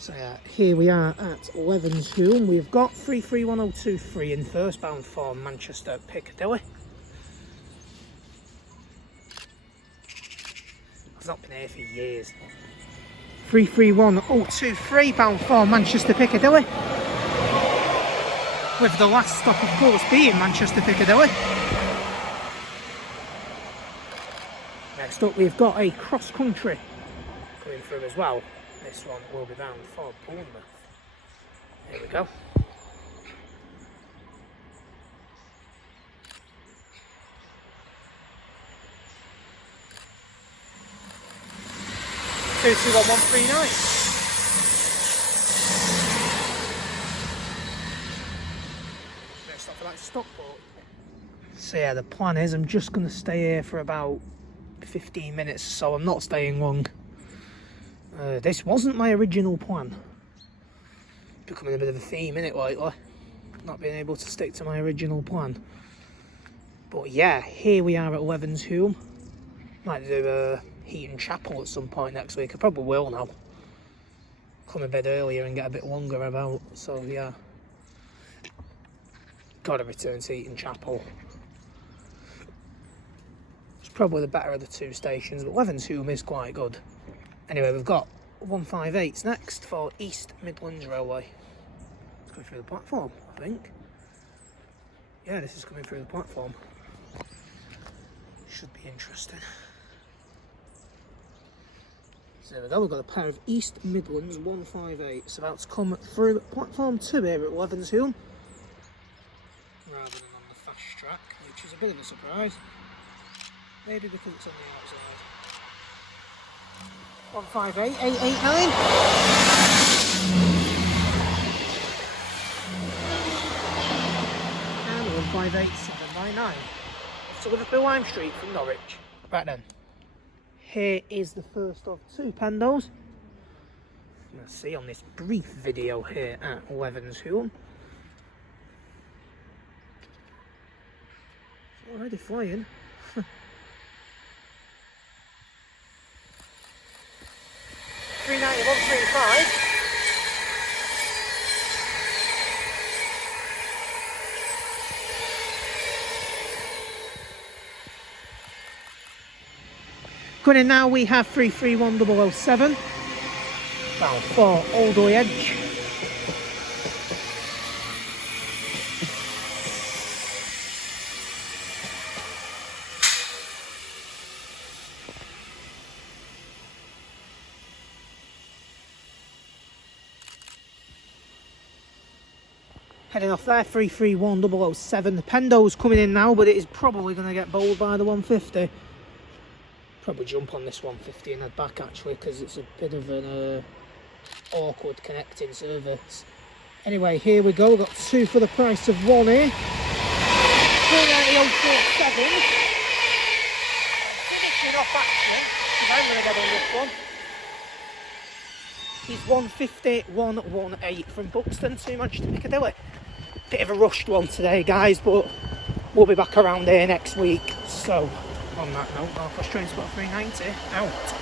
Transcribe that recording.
So here we are at Levenshulme. We've got 331023 in first, bound for Manchester Piccadilly. I've not been here for years. 331023 bound for Manchester Piccadilly. With the last stop, of course, being Manchester Piccadilly. Next up, we've got a cross country coming through as well. This one will be bound for Bournemouth. Here we go. Two, 139. Next stop for that Stockport. So yeah, the plan is I'm just going to stay here for about 15 minutes, so I'm not staying long. This wasn't my original plan. Becoming a bit of a theme in it lately, not being able to stick to my original plan. But yeah, here we are at Levenshulme. Might do a Heaton Chapel at some point next week. I probably will now. Come a bit earlier and get a bit longer about. So yeah, gotta return to Heaton Chapel. It's probably the better of the two stations, but Levenshulme is quite good. Anyway, we've got 158s next for East Midlands Railway. It's going through the platform, I think. Yeah, this is coming through the platform. Should be interesting. So there we go, we've got a pair of East Midlands 158s about to come through platform 2 here at Levenshulme. Rather than on the fast track, which is a bit of a surprise. Maybe because it's on the outside. 158, 889. And 158, 799. Off to Liverpool Lime Street from Norwich. Right then. Here is the first of two Pandos. Let's see on this brief video here at Levenshulme. Already flying. 390, 135. Going in now, we have 331007. Bound for Alderley Edge. Heading off there, 331007. The Pendo's coming in now, but it is probably going to get bowled by the 150. Probably jump on this 150 and head back actually, because it's a bit of an awkward connecting service. Anyway, here we go. We've got two for the price of one here. 390,047. Finishing off actually, because I'm going to get on this one. He's 150,118 from Buxton to Manchester Piccadilly. Bit of a rushed one today, guys, but we'll be back around here next week. So, on that note, I'll cross train spot 390 out.